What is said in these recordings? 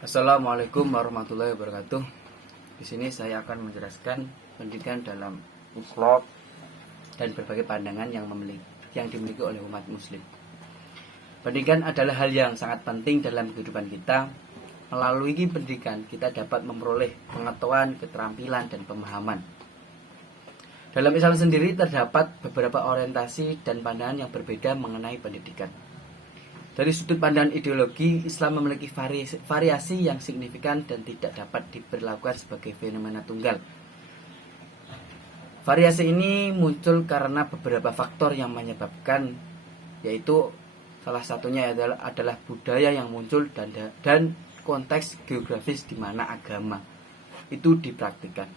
Assalamualaikum warahmatullahi wabarakatuh. Di sini saya akan menjelaskan pendidikan dalam Islam dan berbagai pandangan yang dimiliki oleh umat Muslim. Pendidikan adalah hal yang sangat penting dalam kehidupan kita. Melalui pendidikan kita dapat memperoleh pengetahuan, keterampilan, dan pemahaman. Dalam Islam sendiri terdapat beberapa orientasi dan pandangan yang berbeda mengenai pendidikan. Dari sudut pandang ideologi, Islam memiliki variasi yang signifikan dan tidak dapat diberlakukan sebagai fenomena tunggal. Variasi ini muncul karena beberapa faktor yang menyebabkan, yaitu salah satunya adalah budaya yang muncul dan konteks geografis di mana agama itu dipraktikkan,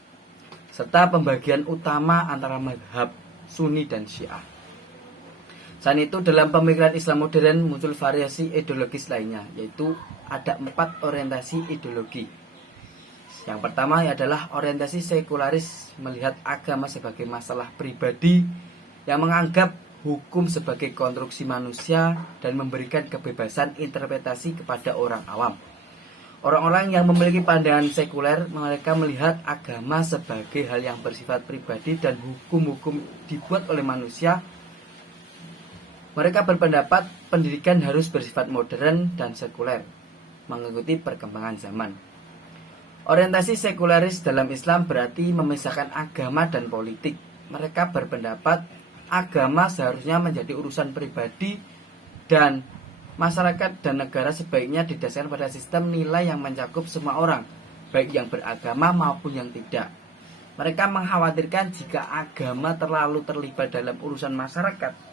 serta pembagian utama antara mazhab Sunni dan Syiah. Selain itu, dalam pemikiran Islam modern muncul variasi ideologis lainnya, yaitu ada 4 orientasi ideologi. Yang pertama adalah orientasi sekularis, melihat agama sebagai masalah pribadi yang menganggap hukum sebagai konstruksi manusia dan memberikan kebebasan interpretasi kepada orang awam. Orang-orang yang memiliki pandangan sekuler, mereka melihat agama sebagai hal yang bersifat pribadi dan hukum-hukum dibuat oleh manusia. Mereka berpendapat pendidikan harus bersifat modern dan sekuler, mengikuti perkembangan zaman. Orientasi sekularis dalam Islam berarti memisahkan agama dan politik. Mereka berpendapat agama seharusnya menjadi urusan pribadi dan masyarakat dan negara sebaiknya didasarkan pada sistem nilai yang mencakup semua orang, baik yang beragama maupun yang tidak. Mereka mengkhawatirkan jika agama terlalu terlibat dalam urusan masyarakat,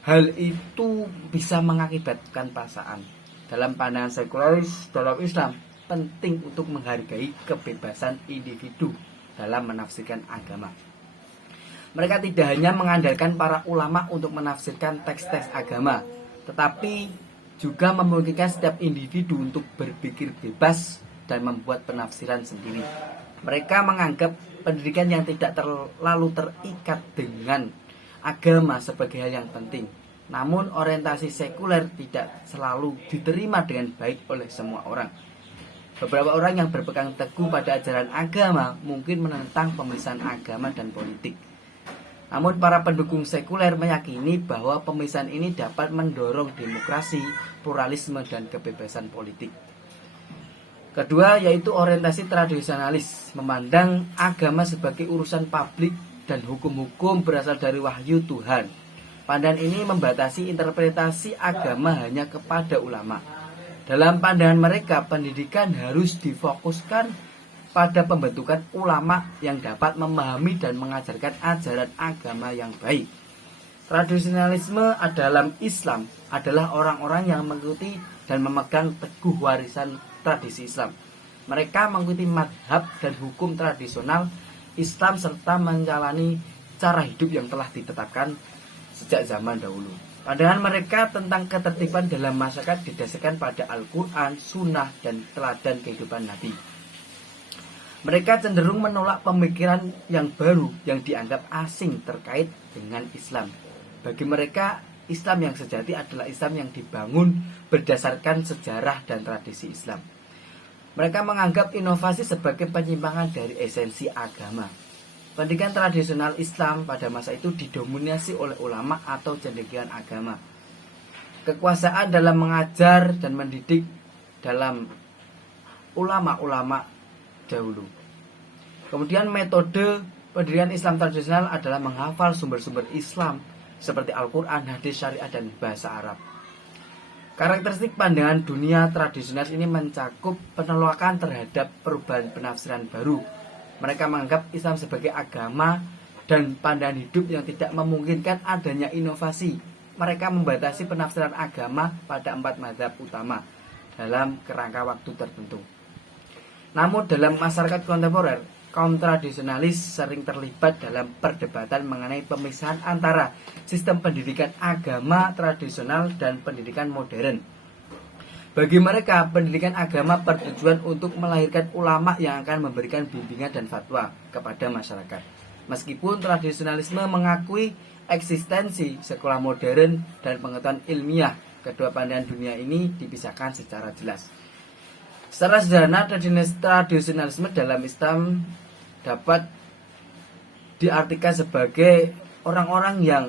hal itu bisa mengakibatkan paksaan. Dalam pandangan sekularis dalam Islam, penting untuk menghargai kebebasan individu dalam menafsirkan agama. Mereka tidak hanya mengandalkan para ulama untuk menafsirkan teks-teks agama, tetapi juga memungkinkan setiap individu untuk berpikir bebas dan membuat penafsiran sendiri. Mereka menganggap pendidikan yang tidak terlalu terikat dengan agama sebagai hal yang penting. Namun orientasi sekuler tidak selalu diterima dengan baik oleh semua orang. Beberapa orang yang berpegang teguh pada ajaran agama mungkin menentang pemisahan agama dan politik. Namun para pendukung sekuler meyakini bahwa pemisahan ini dapat mendorong demokrasi, pluralisme, dan kebebasan politik. Kedua yaitu orientasi tradisionalis, memandang agama sebagai urusan publik dan hukum-hukum berasal dari wahyu Tuhan. Pandangan ini membatasi interpretasi agama hanya kepada ulama. Dalam pandangan mereka, pendidikan harus difokuskan pada pembentukan ulama yang dapat memahami dan mengajarkan ajaran agama yang baik. Tradisionalisme dalam Islam adalah orang-orang yang mengikuti dan memegang teguh warisan tradisi Islam. Mereka mengikuti mazhab dan hukum tradisional Islam serta menjalani cara hidup yang telah ditetapkan sejak zaman dahulu. Pandangan mereka tentang ketertiban dalam masyarakat didasarkan pada Al-Quran, Sunnah, dan teladan kehidupan Nabi. Mereka cenderung menolak pemikiran yang baru yang dianggap asing terkait dengan Islam. Bagi mereka, Islam yang sejati adalah Islam yang dibangun berdasarkan sejarah dan tradisi Islam. Mereka menganggap inovasi sebagai penyimpangan dari esensi agama. Pendidikan tradisional Islam pada masa itu didominasi oleh ulama atau cendekiawan agama. Kekuasaan dalam mengajar dan mendidik dalam ulama-ulama dahulu. Kemudian metode pendidikan Islam tradisional adalah menghafal sumber-sumber Islam seperti Al-Quran, hadis, syariat, dan bahasa Arab. Karakteristik pandangan dunia tradisional ini mencakup penolakan terhadap perubahan penafsiran baru. Mereka menganggap Islam sebagai agama dan pandangan hidup yang tidak memungkinkan adanya inovasi. Mereka membatasi penafsiran agama pada 4 mazhab utama dalam kerangka waktu tertentu. Namun dalam masyarakat kontemporer, kaum tradisionalis sering terlibat dalam perdebatan mengenai pemisahan antara sistem pendidikan agama tradisional dan pendidikan modern. Bagi mereka, pendidikan agama bertujuan untuk melahirkan ulama yang akan memberikan bimbingan dan fatwa kepada masyarakat. Meskipun tradisionalisme mengakui eksistensi sekolah modern dan pengetahuan ilmiah, kedua pandangan dunia ini dipisahkan secara jelas. Secara sederhana, tradisionalisme dalam Islam dapat diartikan sebagai orang-orang yang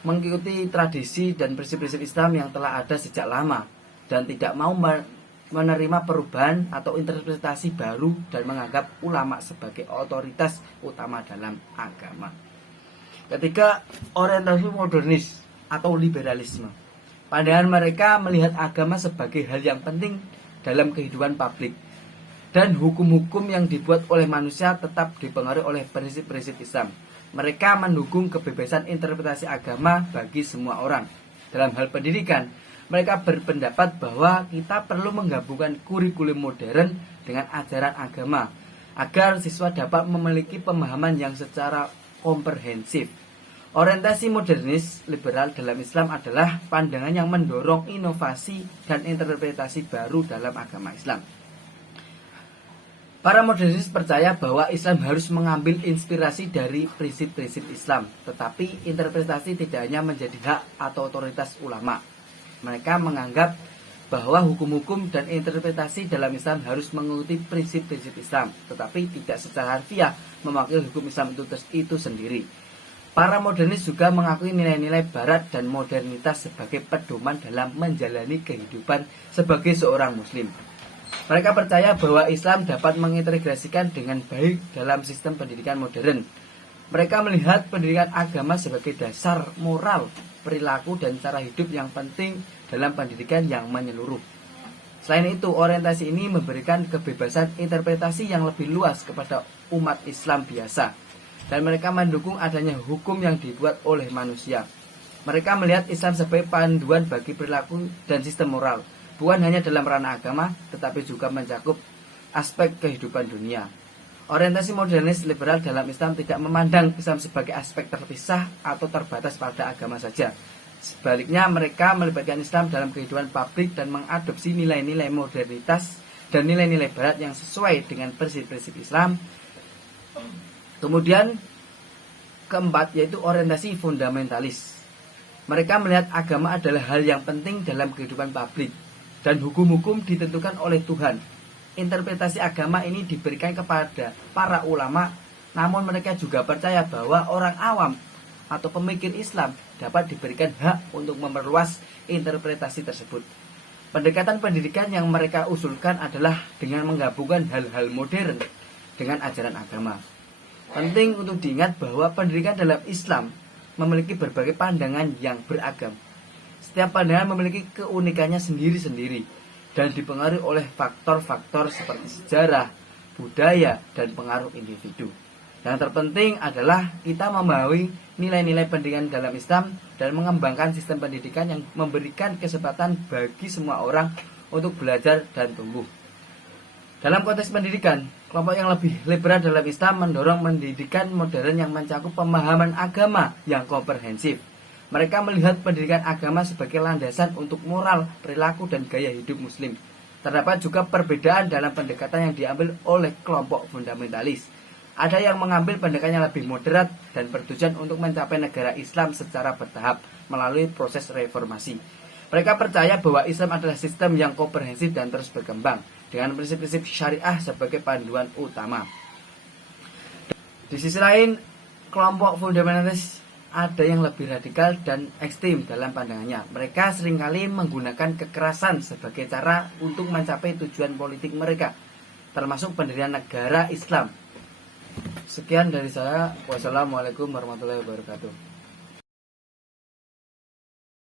mengikuti tradisi dan prinsip-prinsip Islam yang telah ada sejak lama dan tidak mau menerima perubahan atau interpretasi baru dan menganggap ulama sebagai otoritas utama dalam agama. Ketiga, orientasi modernis atau liberalisme. Pandangan mereka melihat agama sebagai hal yang penting dalam kehidupan publik, dan hukum-hukum yang dibuat oleh manusia tetap dipengaruhi oleh prinsip-prinsip Islam. Mereka mendukung kebebasan interpretasi agama bagi semua orang. Dalam hal pendidikan, mereka berpendapat bahwa kita perlu menggabungkan kurikulum modern dengan ajaran agama agar siswa dapat memiliki pemahaman yang secara komprehensif. Orientasi modernis liberal dalam Islam adalah pandangan yang mendorong inovasi dan interpretasi baru dalam agama Islam. Para modernis percaya bahwa Islam harus mengambil inspirasi dari prinsip-prinsip Islam, tetapi interpretasi tidak hanya menjadi hak atau otoritas ulama. Mereka menganggap bahwa hukum-hukum dan interpretasi dalam Islam harus mengikuti prinsip-prinsip Islam, tetapi tidak secara harfiah mewakili hukum Islam itu sendiri. Para modernis juga mengakui nilai-nilai barat dan modernitas sebagai pedoman dalam menjalani kehidupan sebagai seorang muslim. Mereka percaya bahwa Islam dapat mengintegrasikan dengan baik dalam sistem pendidikan modern. Mereka melihat pendidikan agama sebagai dasar moral, perilaku, dan cara hidup yang penting dalam pendidikan yang menyeluruh. Selain itu, orientasi ini memberikan kebebasan interpretasi yang lebih luas kepada umat Islam biasa, dan mereka mendukung adanya hukum yang dibuat oleh manusia. Mereka melihat Islam sebagai panduan bagi perilaku dan sistem moral, bukan hanya dalam ranah agama, tetapi juga mencakup aspek kehidupan dunia. Orientasi modernis liberal dalam Islam tidak memandang Islam sebagai aspek terpisah atau terbatas pada agama saja. Sebaliknya, mereka melibatkan Islam dalam kehidupan publik dan mengadopsi nilai-nilai modernitas dan nilai-nilai barat yang sesuai dengan prinsip-prinsip Islam. Kemudian, keempat, yaitu orientasi fundamentalis. Mereka melihat agama adalah hal yang penting dalam kehidupan publik, dan hukum-hukum ditentukan oleh Tuhan. Interpretasi agama ini diberikan kepada para ulama, namun mereka juga percaya bahwa orang awam atau pemikir Islam dapat diberikan hak untuk memperluas interpretasi tersebut. Pendekatan pendidikan yang mereka usulkan adalah dengan menggabungkan hal-hal modern dengan ajaran agama. Penting untuk diingat bahwa pendidikan dalam Islam memiliki berbagai pandangan yang beragam. Setiap pandangan memiliki keunikannya sendiri-sendiri dan dipengaruhi oleh faktor-faktor seperti sejarah, budaya, dan pengaruh individu. Yang terpenting adalah kita memahami nilai-nilai pendidikan dalam Islam dan mengembangkan sistem pendidikan yang memberikan kesempatan bagi semua orang untuk belajar dan tumbuh. Dalam konteks pendidikan, kelompok yang lebih liberal dalam Islam mendorong pendidikan modern yang mencakup pemahaman agama yang komprehensif. Mereka melihat pendidikan agama sebagai landasan untuk moral, perilaku, dan gaya hidup muslim. Terdapat juga perbedaan dalam pendekatan yang diambil oleh kelompok fundamentalis. Ada yang mengambil pendekatan yang lebih moderat dan bertujuan untuk mencapai negara Islam secara bertahap melalui proses reformasi. Mereka percaya bahwa Islam adalah sistem yang komprehensif dan terus berkembang, dengan prinsip-prinsip syariah sebagai panduan utama. Di sisi lain, kelompok fundamentalis ada yang lebih radikal dan ekstrim dalam pandangannya. Mereka seringkali menggunakan kekerasan sebagai cara untuk mencapai tujuan politik mereka, termasuk pendirian negara Islam. Sekian dari saya. Wassalamualaikum warahmatullahi wabarakatuh.